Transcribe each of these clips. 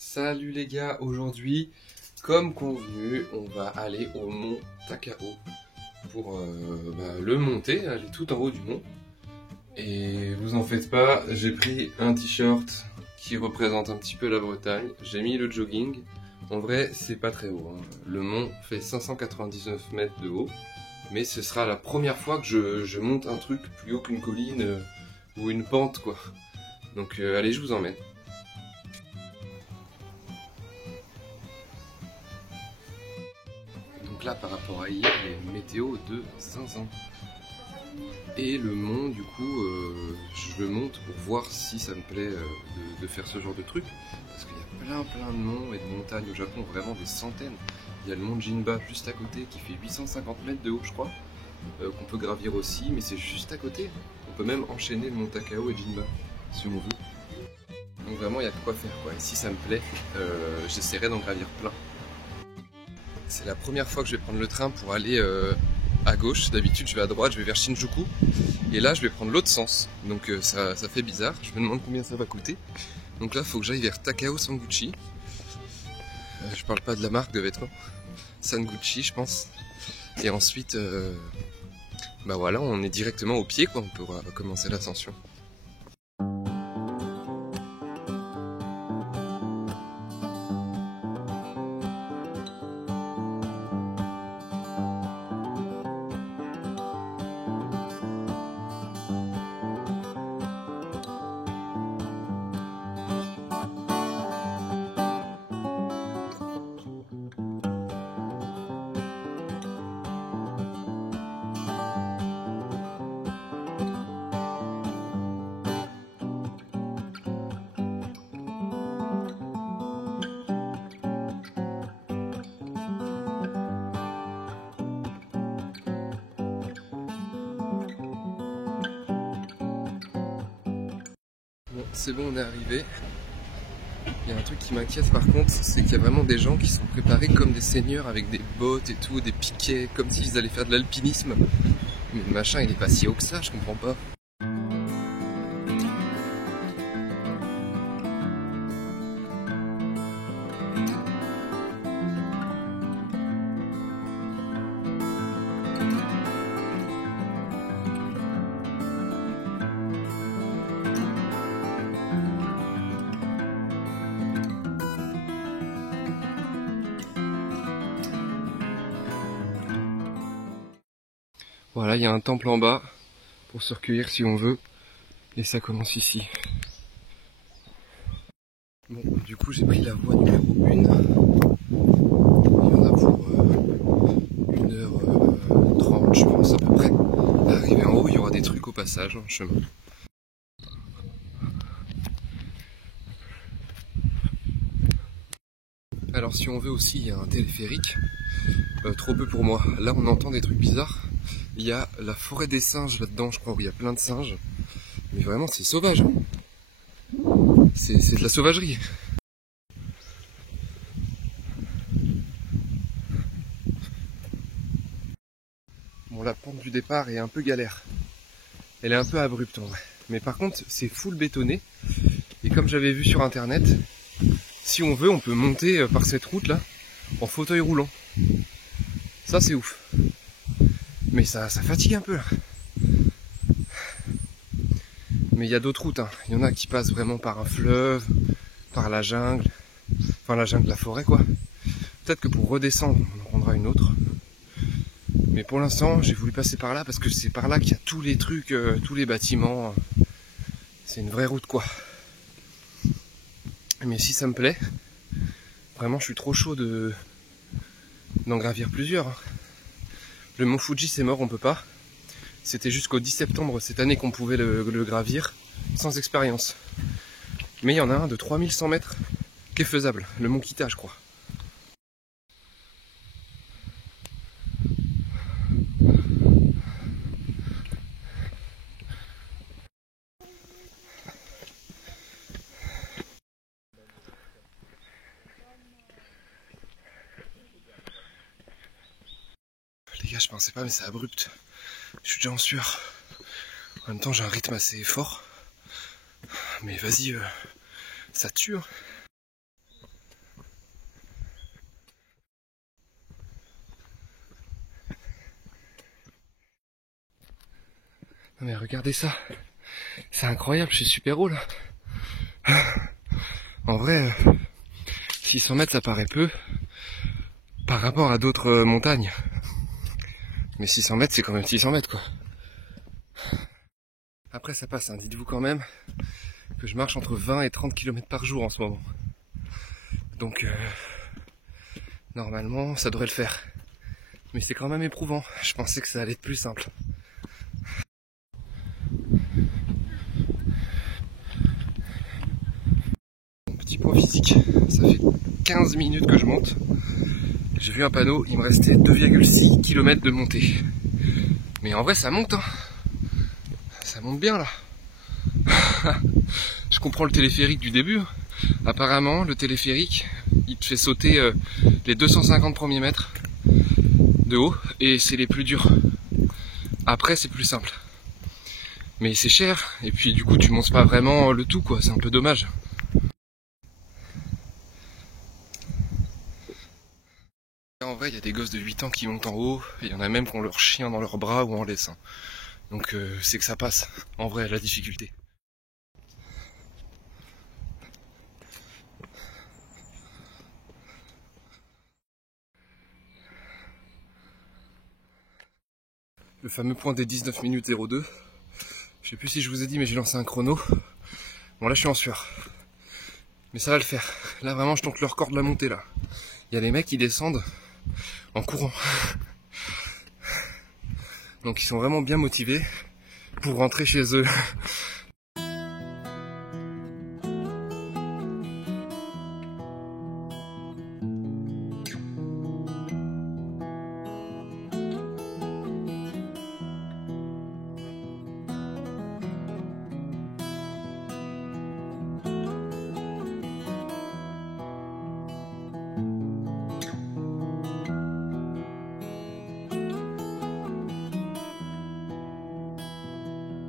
Salut les gars, aujourd'hui, comme convenu, on va aller au mont Takao pour le monter, aller tout en haut du mont. Et vous en faites pas, j'ai pris un t-shirt qui représente un petit peu la Bretagne, j'ai mis le jogging. En vrai, c'est pas très haut, hein. Le mont fait 599 mètres de haut, mais ce sera la première fois que je monte un truc plus haut qu'une colline ou une pente, quoi. Donc allez, je vous emmène. Donc là, par rapport à hier, il y a une météo de zinzin. Et le mont, du coup, je le monte pour voir si ça me plaît de faire ce genre de truc. Parce qu'il y a plein de monts et de montagnes au Japon, vraiment des centaines. Il y a le mont Jinba juste à côté qui fait 850 mètres de haut, je crois, qu'on peut gravir aussi, mais c'est juste à côté. On peut même enchaîner le mont Takao et Jinba, si on veut. Donc vraiment, il y a de quoi faire, quoi. Et si ça me plaît, j'essaierai d'en gravir plein. C'est la première fois que je vais prendre le train pour aller à gauche. D'habitude je vais à droite, je vais vers Shinjuku. Et là je vais prendre l'autre sens. Donc ça fait bizarre. Je me demande combien ça va coûter. Donc là il faut que j'aille vers Takao Sanguchi. Je parle pas de la marque de vêtements. Sanguchi je pense. Et ensuite, bah voilà, on est directement au pied quoi. On peut commencer l'ascension. Bon, c'est bon, on est arrivé. Il y a un truc qui m'inquiète par contre, c'est qu'il y a vraiment des gens qui sont préparés comme des seigneurs avec des bottes et tout, des piquets, comme s'ils allaient faire de l'alpinisme. Mais le machin il est pas si haut que ça, je comprends pas. Voilà, il y a un temple en bas pour se recueillir si on veut. Et ça commence ici. Bon, du coup j'ai pris la voie numéro 1. Il y en a pour 1h30 je pense à peu près. Arrivé en haut, il y aura des trucs au passage, en chemin. Alors si on veut aussi, il y a un téléphérique. Trop peu pour moi. Là on entend des trucs bizarres. Il y a la forêt des singes là-dedans, je crois, où il y a plein de singes. Mais vraiment, c'est sauvage. Hein. C'est de la sauvagerie. Bon, la pente du départ est un peu galère. Elle est un peu abrupte en vrai. Mais par contre, c'est full bétonné. Et comme j'avais vu sur internet, si on veut, on peut monter par cette route là en fauteuil roulant. Ça, c'est ouf. Mais ça fatigue un peu là. Mais il y a d'autres routes, hein. Il y en a qui passent vraiment par un fleuve, par la jungle, enfin la jungle, la forêt quoi. Peut-être que pour redescendre, on en prendra une autre. Mais pour l'instant, j'ai voulu passer par là parce que c'est par là qu'il y a tous les trucs, tous les bâtiments. C'est une vraie route quoi. Mais si ça me plaît, vraiment je suis trop chaud d'en gravir plusieurs. Hein. Le mont Fuji c'est mort, on peut pas. C'était jusqu'au 10 septembre cette année qu'on pouvait le gravir sans expérience. Mais il y en a un de 3100 mètres qui est faisable, le mont Kita je crois. Les gars, je pensais pas mais c'est abrupt. Je suis déjà en sueur. En même temps j'ai un rythme assez fort. Mais vas-y, ça tue. Hein. Non mais regardez ça. C'est incroyable, je suis super haut là. En vrai, 600 mètres ça paraît peu par rapport à d'autres montagnes. Mais 600 mètres c'est quand même 600 mètres quoi. Après ça passe, hein. Dites-vous quand même que je marche entre 20 et 30 km par jour en ce moment. Donc normalement ça devrait le faire. Mais c'est quand même éprouvant, je pensais que ça allait être plus simple. Mon petit point physique, ça fait 15 minutes que je monte. J'ai vu un panneau, il me restait 2,6 km de montée. Mais en vrai ça monte, hein. Ça monte bien là. Je comprends le téléphérique du début. Apparemment le téléphérique il te fait sauter les 250 premiers mètres de haut et c'est les plus durs. Après c'est plus simple. Mais c'est cher et puis du coup tu montes pas vraiment le tout quoi, c'est un peu dommage. En vrai il y a des gosses de 8 ans qui montent en haut, et il y en a même qui ont leur chien dans leurs bras ou en laisse. Donc c'est que ça passe, en vrai la difficulté. Le fameux point des 19 minutes 02. Je sais plus si je vous ai dit mais j'ai lancé un chrono. Bon là je suis en sueur. Mais ça va le faire. Là vraiment je tente le record de la montée là. Il y a les mecs qui descendent en courant. Donc ils sont vraiment bien motivés pour rentrer chez eux.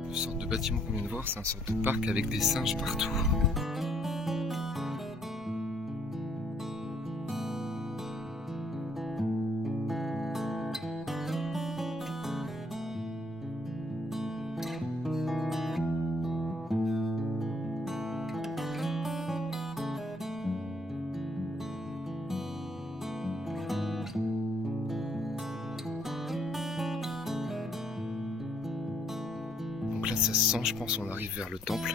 Le centre de bâtiment qu'on vient de voir, c'est un sorte de parc avec des singes partout. Donc là ça se sent, je pense, on arrive vers le temple.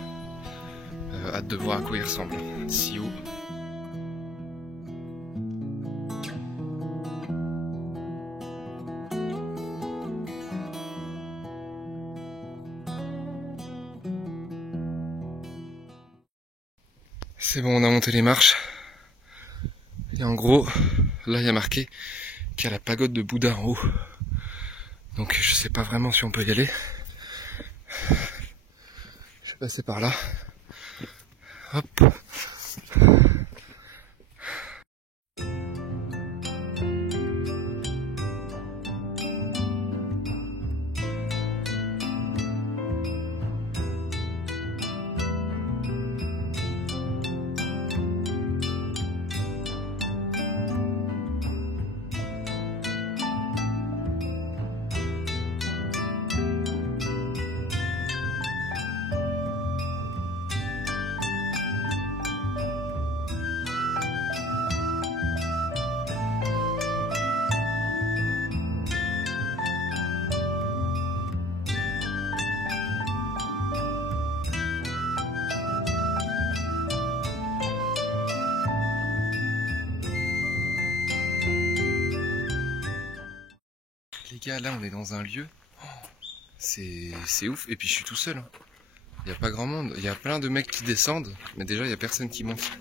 Hâte de voir à quoi il ressemble, si haut. C'est bon, on a monté les marches. Et en gros, là il y a marqué qu'il y a la pagode de Bouddha en haut. Donc je sais pas vraiment si on peut y aller. Je vais passer par là. Hop. Les gars, là on est dans un lieu, c'est ouf, et puis je suis tout seul. Il n'y a pas grand monde, il y a plein de mecs qui descendent, mais déjà il n'y a personne qui monte.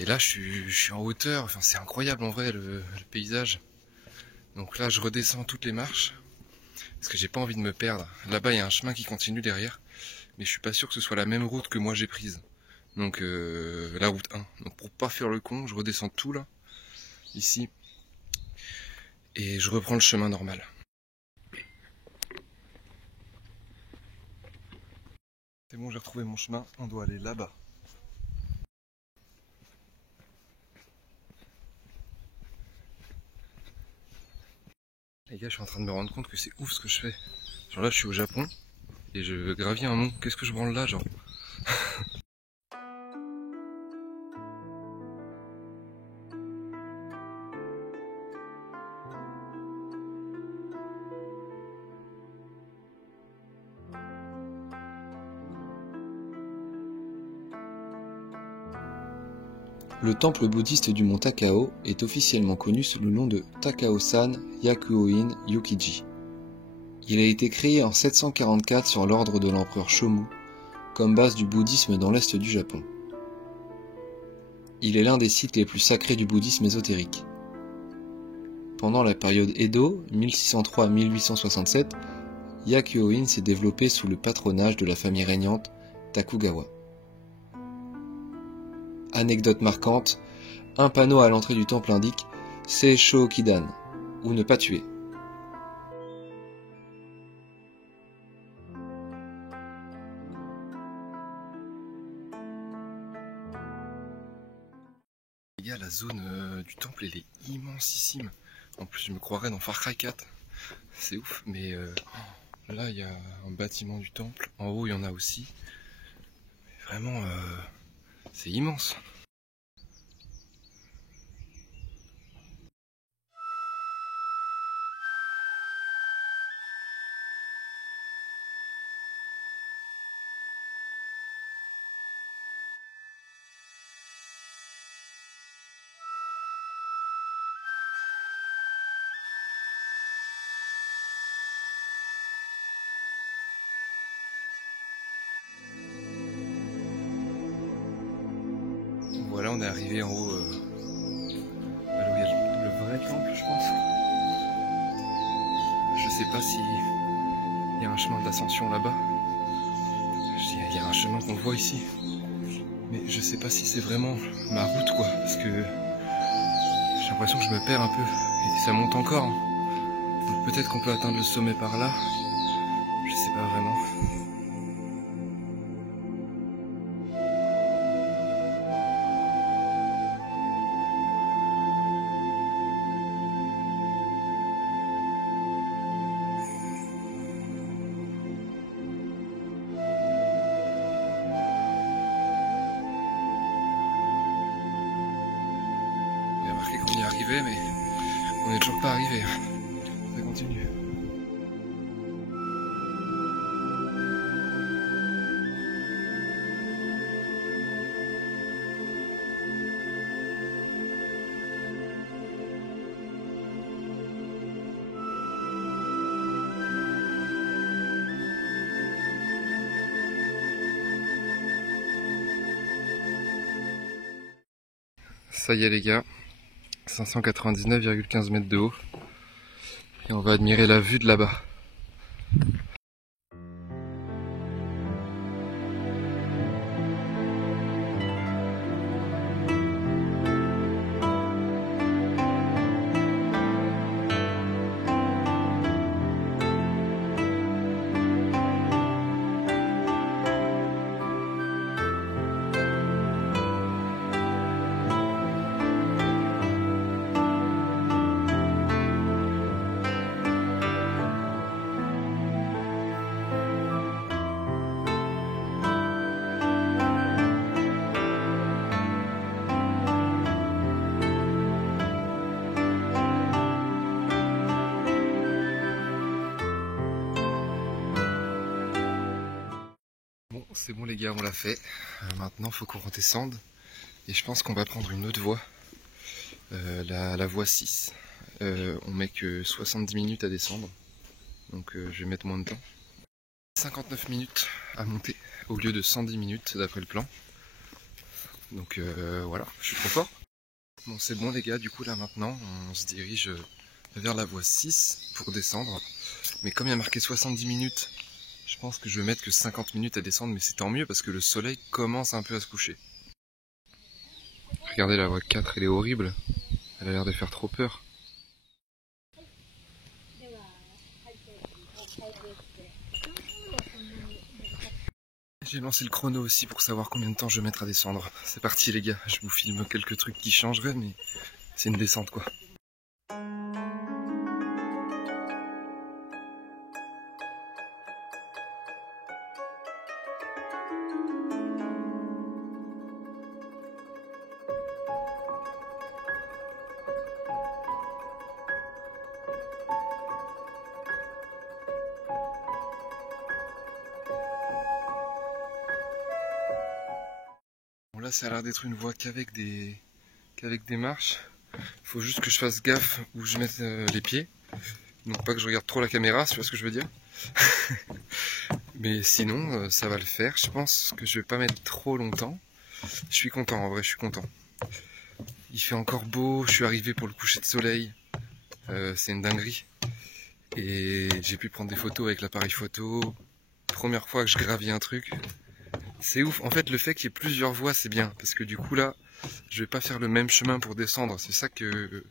Et là je suis en hauteur, enfin c'est incroyable en vrai le paysage. Donc là je redescends toutes les marches, parce que j'ai pas envie de me perdre. Là-bas il y a un chemin qui continue derrière, mais je suis pas sûr que ce soit la même route que moi j'ai prise. Donc la route 1. Donc pour pas faire le con, je redescends tout là, ici. Et je reprends le chemin normal. C'est bon, j'ai retrouvé mon chemin, on doit aller là-bas. Les gars, je suis en train de me rendre compte que c'est ouf ce que je fais. Genre là, je suis au Japon, et je gravis un mont. Qu'est-ce que je branle là, genre? Le temple bouddhiste du mont Takao est officiellement connu sous le nom de Takao-san Yakuo-in Yukiji. Il a été créé en 744 sur l'ordre de l'empereur Shomu, comme base du bouddhisme dans l'est du Japon. Il est l'un des sites les plus sacrés du bouddhisme ésotérique. Pendant la période Edo, 1603-1867, Yakuo-in s'est développé sous le patronage de la famille régnante Takugawa. Anecdote marquante, un panneau à l'entrée du temple indique « Seisho Kidan » ou « Ne pas tuer ». Les gars, la zone du temple, elle est immensissime. En plus, je me croirais dans Far Cry 4. C'est ouf, mais là, il y a un bâtiment du temple. En haut, il y en a aussi. Mais vraiment, c'est immense. Voilà, on est arrivé en haut, là où il y a le vrai temple, je pense. Je sais pas si il y a un chemin d'ascension là-bas. Il y a un chemin qu'on voit ici. Mais je sais pas si c'est vraiment ma route, quoi. Parce que j'ai l'impression que je me perds un peu. Et ça monte encore. Donc peut-être qu'on peut atteindre le sommet par là. Je sais pas vraiment. Qu'on y arrivait, mais on n'est toujours pas arrivé. Ça continue. Ça y est les gars. 599,15 mètres de haut et on va admirer la vue de là-bas. Bon, c'est bon les gars, on l'a fait. Maintenant, faut qu'on redescende. Et je pense qu'on va prendre une autre voie. La voie 6. On met que 70 minutes à descendre. Donc je vais mettre moins de temps. 59 minutes à monter au lieu de 110 minutes d'après le plan. Donc voilà, je suis trop fort. Bon, c'est bon les gars, du coup là maintenant, on se dirige vers la voie 6 pour descendre. Mais comme il y a marqué 70 minutes, je pense que je vais mettre que 50 minutes à descendre, mais c'est tant mieux parce que le soleil commence un peu à se coucher. Regardez la voie 4, elle est horrible. Elle a l'air de faire trop peur. J'ai lancé le chrono aussi pour savoir combien de temps je vais mettre à descendre. C'est parti les gars, je vous filme quelques trucs qui changeraient, mais c'est une descente quoi. là ça a l'air d'être une voie qu'avec des marches. Faut juste que je fasse gaffe où je mette les pieds. Donc pas que je regarde trop la caméra, tu vois ce que je veux dire. Mais sinon ça va le faire. Je pense que je vais pas mettre trop longtemps. Je suis content, en vrai, je suis content. Il fait encore beau, je suis arrivé pour le coucher de soleil. C'est une dinguerie. Et j'ai pu prendre des photos avec l'appareil photo. Première fois que je gravis un truc. C'est ouf. En fait, le fait qu'il y ait plusieurs voies, c'est bien. Parce que du coup, là, je vais pas faire le même chemin pour descendre. C'est ça que...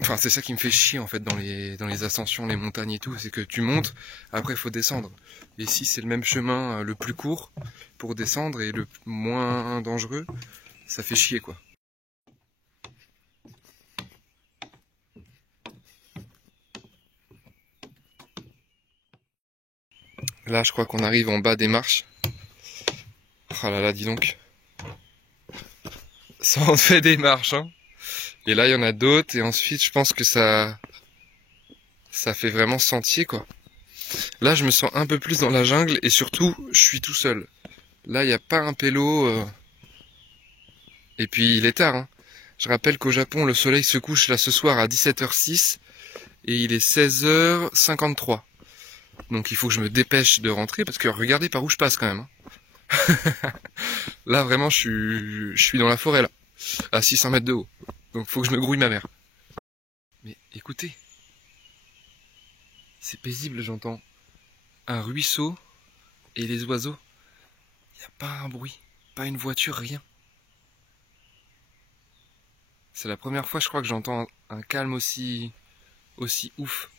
Enfin, c'est ça qui me fait chier, en fait, dans les ascensions, les montagnes et tout. C'est que tu montes, après, il faut descendre. Et si c'est le même chemin, le plus court, pour descendre, et le moins dangereux, ça fait chier, quoi. Là, je crois qu'on arrive en bas des marches. Oh là là, dis donc. Ça en fait des marches, hein. Et là, il y en a d'autres. Et ensuite, je pense que ça fait vraiment sentier, quoi. Là, je me sens un peu plus dans la jungle. Et surtout, je suis tout seul. Là, il n'y a pas un pélo. Et puis, il est tard, hein. Je rappelle qu'au Japon, le soleil se couche là ce soir à 17h06. Et il est 16h53. Donc, il faut que je me dépêche de rentrer. Parce que regardez par où je passe, quand même, hein. Là vraiment je suis dans la forêt là, à 600 mètres de haut. Donc faut que je me grouille ma mère. Mais écoutez, c'est paisible, j'entends un ruisseau et les oiseaux. Il n'y a pas un bruit, pas une voiture, rien. C'est la première fois je crois que j'entends un calme aussi ouf.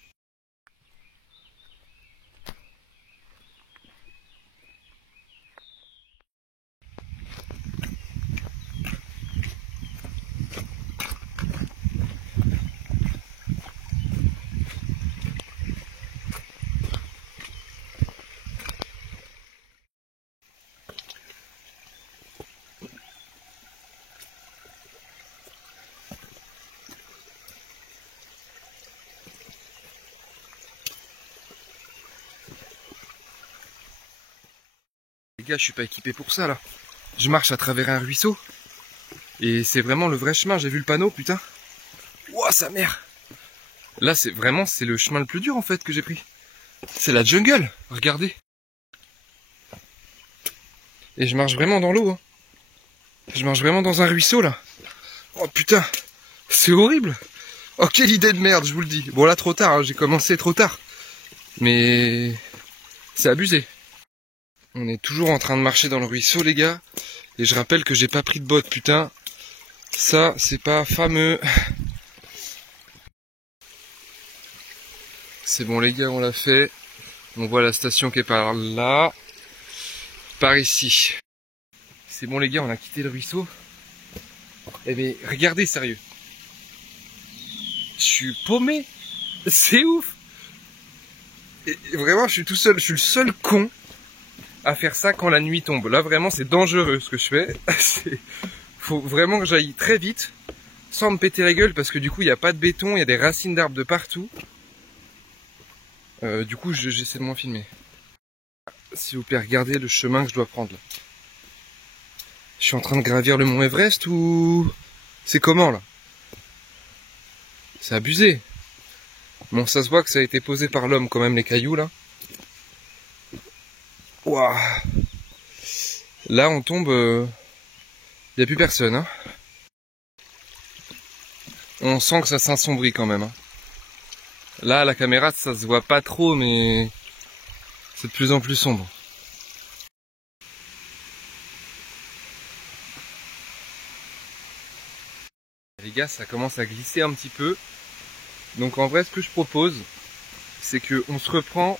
Les gars, je suis pas équipé pour ça là. Je marche à travers un ruisseau. Et c'est vraiment le vrai chemin, j'ai vu le panneau, putain. Ouah, sa mère. Là, c'est le chemin le plus dur en fait que j'ai pris. C'est la jungle, regardez. Et je marche vraiment dans l'eau, hein. Je marche vraiment dans un ruisseau là. Oh putain, c'est horrible. Oh, quelle idée de merde, je vous le dis. Bon là, trop tard, hein, j'ai commencé trop tard. Mais c'est abusé. On est toujours en train de marcher dans le ruisseau, les gars. Et je rappelle que j'ai pas pris de bottes, putain. Ça, c'est pas fameux. C'est bon, les gars, on l'a fait. On voit la station qui est par là. Par ici. C'est bon, les gars, on a quitté le ruisseau. Eh mais regardez, sérieux. Je suis paumé. C'est ouf. Et vraiment, je suis tout seul. Je suis le seul con à faire ça quand la nuit tombe. Là, vraiment, c'est dangereux ce que je fais. Faut vraiment que j'aille très vite, sans me péter la gueule, parce que du coup, il n'y a pas de béton, il y a des racines d'arbres de partout. Du coup, j'essaie de moins filmer. S'il vous plaît, regardez le chemin que je dois prendre là. Je suis en train de gravir le mont Everest ou... C'est comment là? C'est abusé. Bon, ça se voit que ça a été posé par l'homme quand même, les cailloux là. Ouah. Là, on tombe... Il n'y a plus personne, hein. On sent que ça s'assombrit quand même, hein. Là, à la caméra, ça se voit pas trop, mais c'est de plus en plus sombre. Les gars, ça commence à glisser un petit peu. Donc en vrai, ce que je propose, c'est qu'on se reprend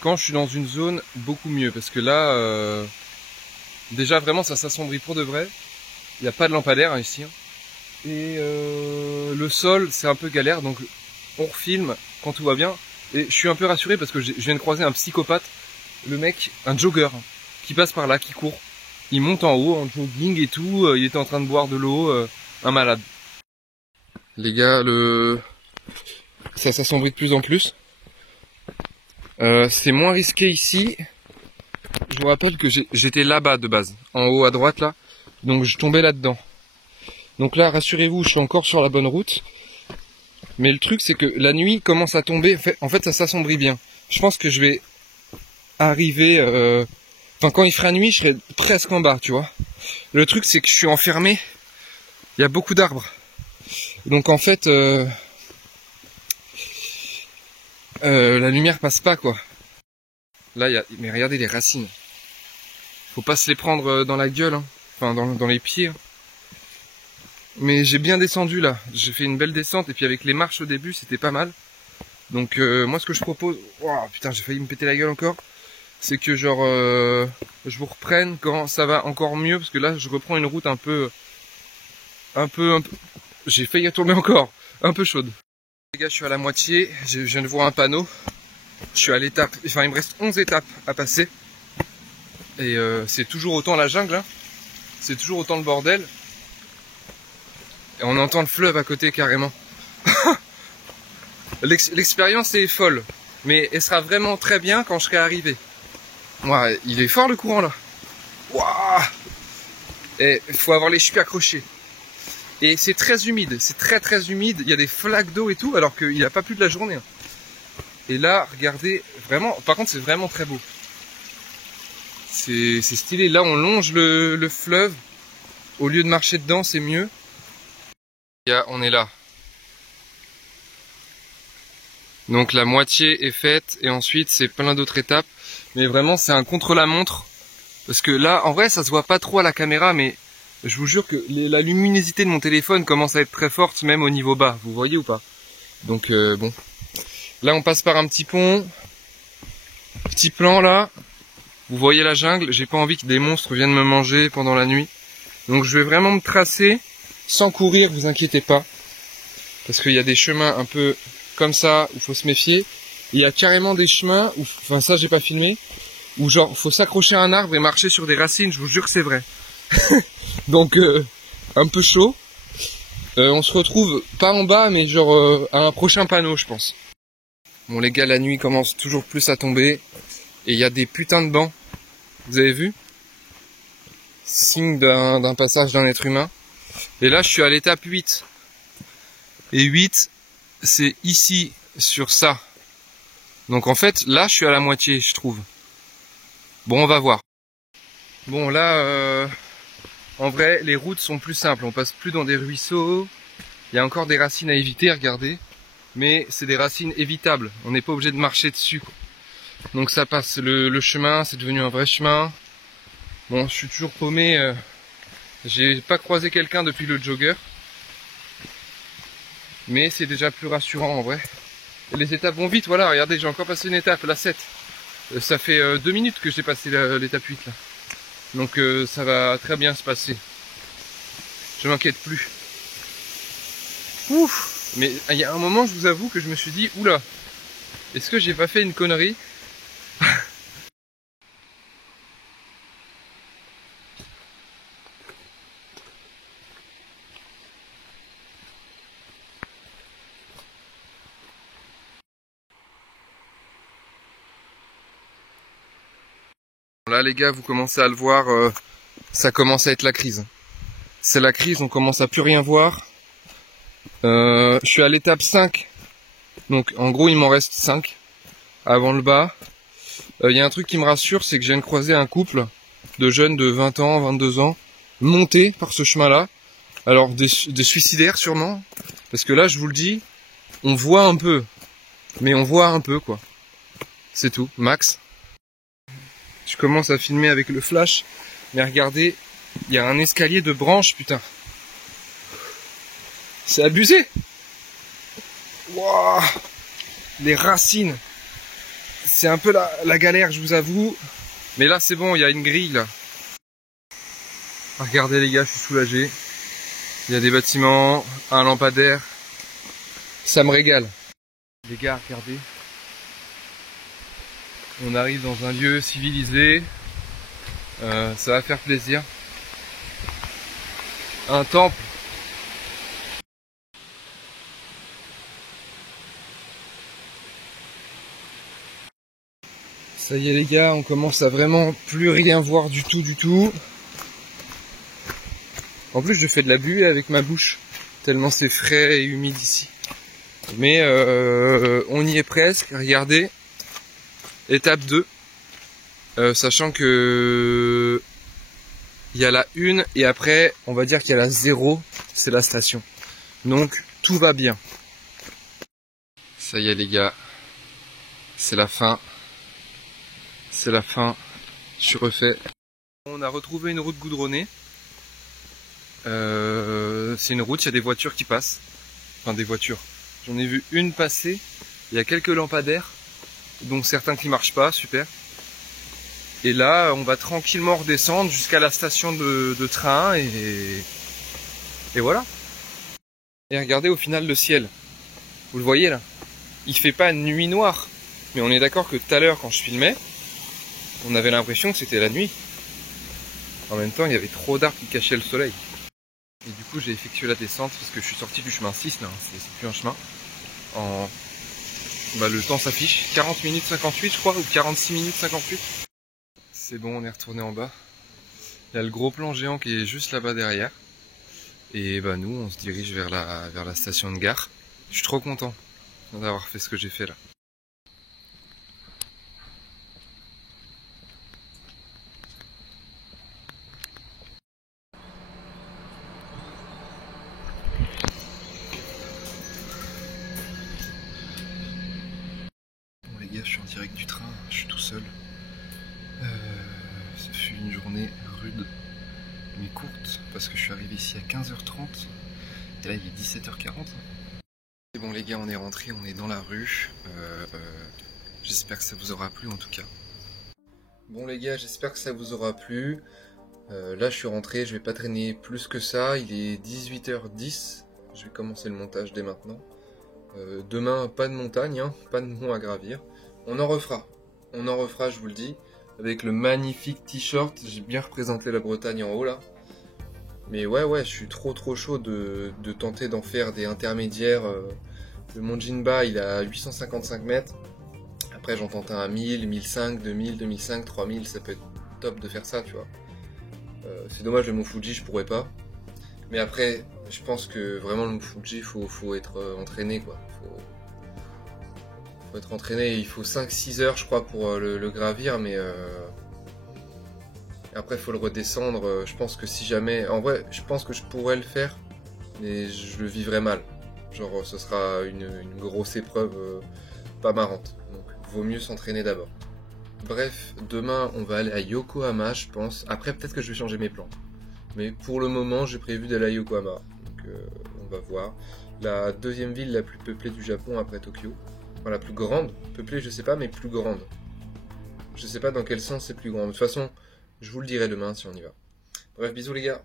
quand je suis dans une zone beaucoup mieux. Parce que là, déjà vraiment, ça s'assombrit pour de vrai. Il n'y a pas de lampadaire hein, ici. Hein. Et le sol, c'est un peu galère. Donc on refilme quand tout va bien. Et je suis un peu rassuré parce que je viens de croiser un psychopathe. Le mec, un jogger, hein, qui passe par là, qui court. Il monte en haut, en jogging et tout. Il était en train de boire de l'eau. Un malade. Les gars, ça s'assombrit de plus en plus. C'est moins risqué ici. Je vous rappelle que j'étais là-bas de base, en haut à droite là, donc je tombais là-dedans. Donc là, rassurez-vous, je suis encore sur la bonne route. Mais le truc, c'est que la nuit commence à tomber. En fait, ça s'assombrit bien. Je pense que je vais arriver... Enfin, quand il fera nuit, je serai presque en bas, tu vois. Le truc, c'est que je suis enfermé. Il y a beaucoup d'arbres. Donc en fait, la lumière passe pas, quoi. Là, mais regardez les racines. Faut pas se les prendre dans la gueule, hein. Enfin dans les pieds. Hein. Mais j'ai bien descendu là. J'ai fait une belle descente et puis avec les marches au début, c'était pas mal. Donc moi, ce que je propose... Oh putain, j'ai failli me péter la gueule encore. C'est que genre, je vous reprenne quand ça va encore mieux parce que là, je reprends une route un peu... J'ai failli tomber encore. Un peu chaude. Les gars, je suis à la moitié. Je viens de voir un panneau. Je suis à l'étape, enfin il me reste 11 étapes à passer. Et c'est toujours autant la jungle, hein. C'est toujours autant le bordel. Et on entend le fleuve à côté carrément. L'expérience est folle. Mais elle sera vraiment très bien quand je serai arrivé. Ouais, il est fort le courant là. Waouh. Et il faut avoir les chevilles accrochées. Et c'est très humide, c'est très humide. Il y a des flaques d'eau et tout alors qu'il n'a pas plu de la journée, hein. Et là, regardez, vraiment, par contre c'est vraiment très beau. C'est stylé. Là on longe le fleuve. Au lieu de marcher dedans, c'est mieux. On est là. Donc la moitié est faite et ensuite c'est plein d'autres étapes. Mais vraiment c'est un contre-la-montre. Parce que là, en vrai ça se voit pas trop à la caméra, mais je vous jure que la luminosité de mon téléphone commence à être très forte même au niveau bas. Vous voyez ou pas? Donc bon. Là on passe par un petit pont. Petit plan là. Vous voyez la jungle. J'ai pas envie que des monstres viennent me manger pendant la nuit. Donc je vais vraiment me tracer sans courir, vous inquiétez pas. Parce qu'il y a des chemins un peu comme ça où faut se méfier. Il y a carrément des chemins où, enfin ça j'ai pas filmé, où genre faut s'accrocher à un arbre et marcher sur des racines, je vous jure que c'est vrai. Donc un peu chaud. On se retrouve pas en bas mais genre à un prochain panneau je pense. Bon les gars, la nuit commence toujours plus à tomber. Et il y a des putains de bancs. Vous avez vu? Signe d'un passage d'un être humain. Et là je suis à l'étape 8. Et 8 c'est ici sur ça. Donc en fait là je suis à la moitié je trouve. Bon on va voir. Bon là en vrai les routes sont plus simples. On passe plus dans des ruisseaux. Il y a encore des racines à éviter, regardez. Mais c'est des racines évitables. On n'est pas obligé de marcher dessus, quoi. Donc ça passe le chemin, c'est devenu un vrai chemin. Bon je suis toujours paumé. J'ai pas croisé quelqu'un depuis le jogger. Mais c'est déjà plus rassurant en vrai. Et les étapes vont vite, voilà, regardez, j'ai encore passé une étape, la 7. Ça fait 2 minutes que j'ai passé l'étape 8 là. Donc ça va très bien se passer. Je m'inquiète plus. Ouf. Mais il y a un moment, je vous avoue que je me suis dit, oula, est-ce que j'ai pas fait une connerie? Là les gars, vous commencez à le voir, ça commence à être la crise. C'est la crise, on commence à plus rien voir. Je suis à l'étape 5. Donc en gros il m'en reste 5 avant le bas. Il y a un truc qui me rassure, c'est que je viens de croiser un couple de jeunes de 20 ans, 22 ans, montés par ce chemin-là. Alors des suicidaires sûrement. Parce que là je vous le dis, on voit un peu. Mais on voit un peu quoi. C'est tout, max. Je commence à filmer avec le flash. Mais regardez, il y a un escalier de branches, putain. C'est abusé. Wouah, les racines. C'est un peu la galère, je vous avoue. Mais là, c'est bon, il y a une grille, là. Regardez, les gars, je suis soulagé. Il y a des bâtiments, un lampadaire. Ça me régale. Les gars, regardez. On arrive dans un lieu civilisé. Ça va faire plaisir. Un temple. Ça y est les gars, on commence à vraiment plus rien voir du tout. En plus je fais de la buée avec ma bouche, tellement c'est frais et humide ici. Mais on y est presque, regardez. Étape 2. Sachant que il y a la 1 et après on va dire qu'il y a la 0, c'est la station. Donc tout va bien. Ça y est les gars, c'est la fin. C'est la fin, je suis refait. On a retrouvé une route goudronnée. C'est une route, il y a des voitures qui passent. Enfin des voitures. J'en ai vu une passer. Il y a quelques lampadaires, dont certains qui marchent pas, super. Et là, on va tranquillement redescendre jusqu'à la station de train et voilà. Et regardez au final le ciel. Vous le voyez là? Il fait pas nuit noire. Mais on est d'accord que tout à l'heure quand je filmais, on avait l'impression que c'était la nuit. En même temps, il y avait trop d'arbres qui cachaient le soleil. Et du coup, j'ai effectué la descente parce que je suis sorti du chemin 6, là, c'est plus un chemin. Le temps s'affiche, 40 minutes 58 je crois, ou 46 minutes 58. C'est bon, on est retourné en bas. Il y a le gros plan géant qui est juste là-bas derrière. Et nous, on se dirige vers la station de gare. Je suis trop content d'avoir fait ce que j'ai fait là. Je suis en direct du train, je suis tout seul. Ça fut une journée rude, mais courte, parce que je suis arrivé ici à 15h30, et là il est 17h40. Et bon les gars, on est rentré, on est dans la rue. J'espère que ça vous aura plu en tout cas. Bon les gars, j'espère que ça vous aura plu. Là je suis rentré, je vais pas traîner plus que ça, il est 18h10, je vais commencer le montage dès maintenant. Demain, pas de montagne, hein, pas de mont à gravir. On en refera, je vous le dis, avec le magnifique t-shirt. J'ai bien représenté la Bretagne en haut là. Mais ouais, je suis trop chaud de tenter d'en faire des intermédiaires. Le mont Jinba, il est à 855 mètres. Après j'en tente un à 1000, 1005, 2000, 2005, 3000, ça peut être top de faire ça, tu vois. C'est dommage, le mont Fuji, je pourrais pas. Mais après, je pense que vraiment le mont Fuji, faut être entraîné quoi. Faut être entraîné, il faut 5-6 heures je crois pour le gravir, mais après il faut le redescendre. Je pense que si jamais, en vrai je pense que je pourrais le faire, mais je le vivrai mal, genre ce sera une grosse épreuve pas marrante, donc vaut mieux s'entraîner d'abord. Bref, demain on va aller à Yokohama je pense, après peut-être que je vais changer mes plans, mais pour le moment j'ai prévu d'aller à Yokohama, donc on va voir. La deuxième ville la plus peuplée du Japon après Tokyo. Enfin, la plus grande, peuplée je sais pas, mais plus grande. Je sais pas dans quel sens c'est plus grand. De toute façon, je vous le dirai demain si on y va. Bref, bisous les gars.